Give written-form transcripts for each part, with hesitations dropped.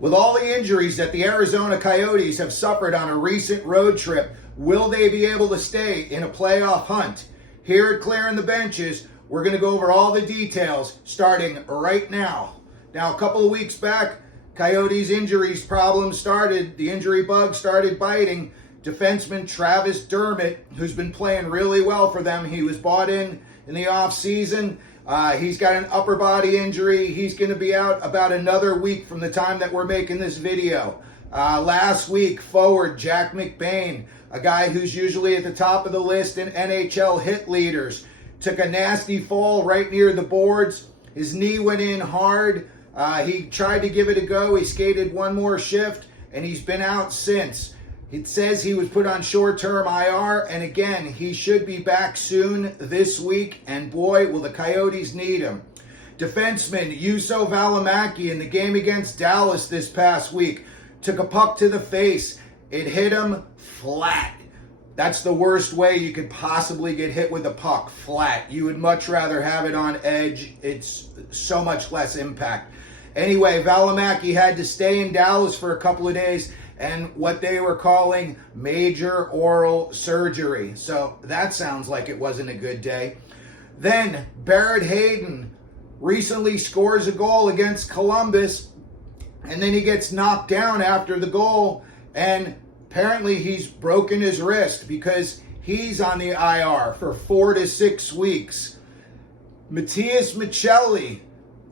With all the injuries that the Arizona Coyotes have suffered on a recent road trip, will they be able to stay in a playoff hunt? Here at Clearing the Benches, we're going to go over all the details starting right now. Now, a couple of weeks back, Coyotes injuries problems started. The injury bug started biting. Defenseman Travis Dermott, who's been playing really well for them, he was bought in the offseason. He's got an upper body injury. He's going to be out about another week from the time that we're making this video. Last week, forward Jack McBain, a guy who's usually at the top of the list in NHL hit leaders, took a nasty fall right near the boards. His knee went in hard. He tried to give it a go. He skated one more shift, and he's been out since. It says he was put on short-term IR, and again, he should be back soon this week, and boy, will the Coyotes need him. Defenseman Juuso Valimaki in the game against Dallas this past week took a puck to the face. It hit him flat. That's the worst way you could possibly get hit with a puck, flat. You would much rather have it on edge. It's so much less impact. Anyway, Valimaki had to stay in Dallas for a couple of days and what they were calling major oral surgery. So that sounds like it wasn't a good day. Then Barrett Hayden recently scores a goal against Columbus, and then he gets knocked down after the goal, and apparently he's broken his wrist because he's on the IR for 4 to 6 weeks. Matias Maccelli,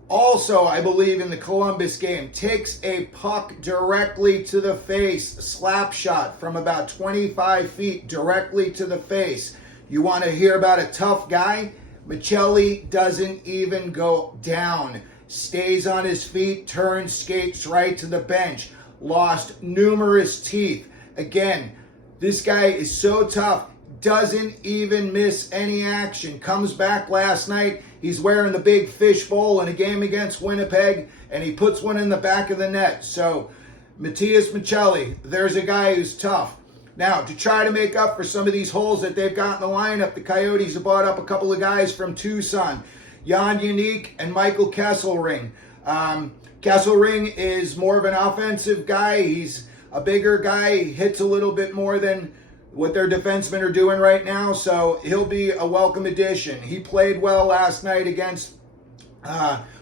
also, I believe in the Columbus game, takes a puck directly to the face, slap shot from about 25 feet directly to the face. You want to hear about a tough guy? Maccelli doesn't even go down. Stays on his feet, turns, skates right to the bench. Lost numerous teeth. Again, this guy is so tough, doesn't even miss any action. Comes back last night. He's wearing the big fishbowl in a game against Winnipeg, and he puts one in the back of the net. So, Matias Maccelli, there's a guy who's tough. Now, to try to make up for some of these holes that they've got in the lineup, the Coyotes have bought up a couple of guys from Tucson, Jan Unique and Michael Kesselring. Kesselring is more of an offensive guy. He's a bigger guy. He hits a little bit more than what their defensemen are doing right now, so he'll be a welcome addition. He played well last night against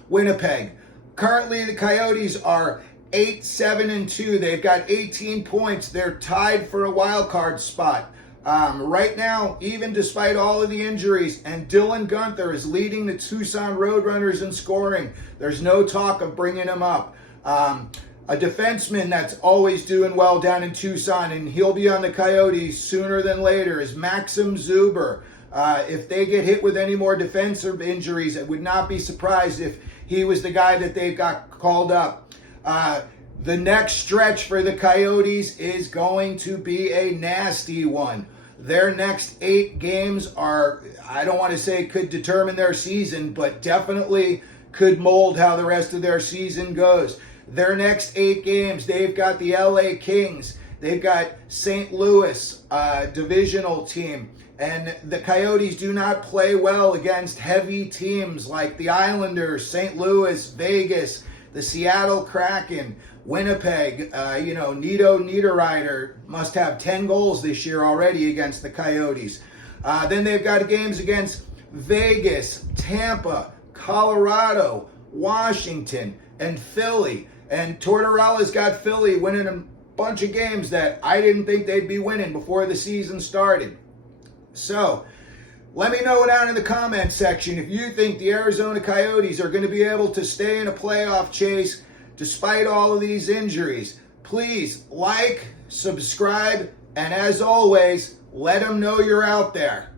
Winnipeg. Currently, the Coyotes are 8-7-2. They've got 18 points. They're tied for a wild card spot. Right now, even despite all of the injuries, and Dylan Guenther is leading the Tucson Roadrunners in scoring. There's no talk of bringing him up. A defenseman that's always doing well down in Tucson, and he'll be on the Coyotes sooner than later, is Maxim Zuber. If they get hit with any more defensive injuries, I would not be surprised if he was the guy that they got called up. The next stretch for the Coyotes is going to be a nasty one. Their next 8 games are, I don't want to say could determine their season, but definitely could mold how the rest of their season goes. Their next 8 games, they've got the LA Kings. They've got St. Louis, divisional team. And the Coyotes do not play well against heavy teams like the Islanders, St. Louis, Vegas, the Seattle Kraken, Winnipeg. Nito Niederreiter must have 10 goals this year already against the Coyotes. Then they've got games against Vegas, Tampa, Colorado, Washington, and Philly. And Tortorella's got Philly winning a bunch of games that I didn't think they'd be winning before the season started. So, let me know down in the comments section if you think the Arizona Coyotes are going to be able to stay in a playoff chase despite all of these injuries. Please like, subscribe, and as always, let them know you're out there.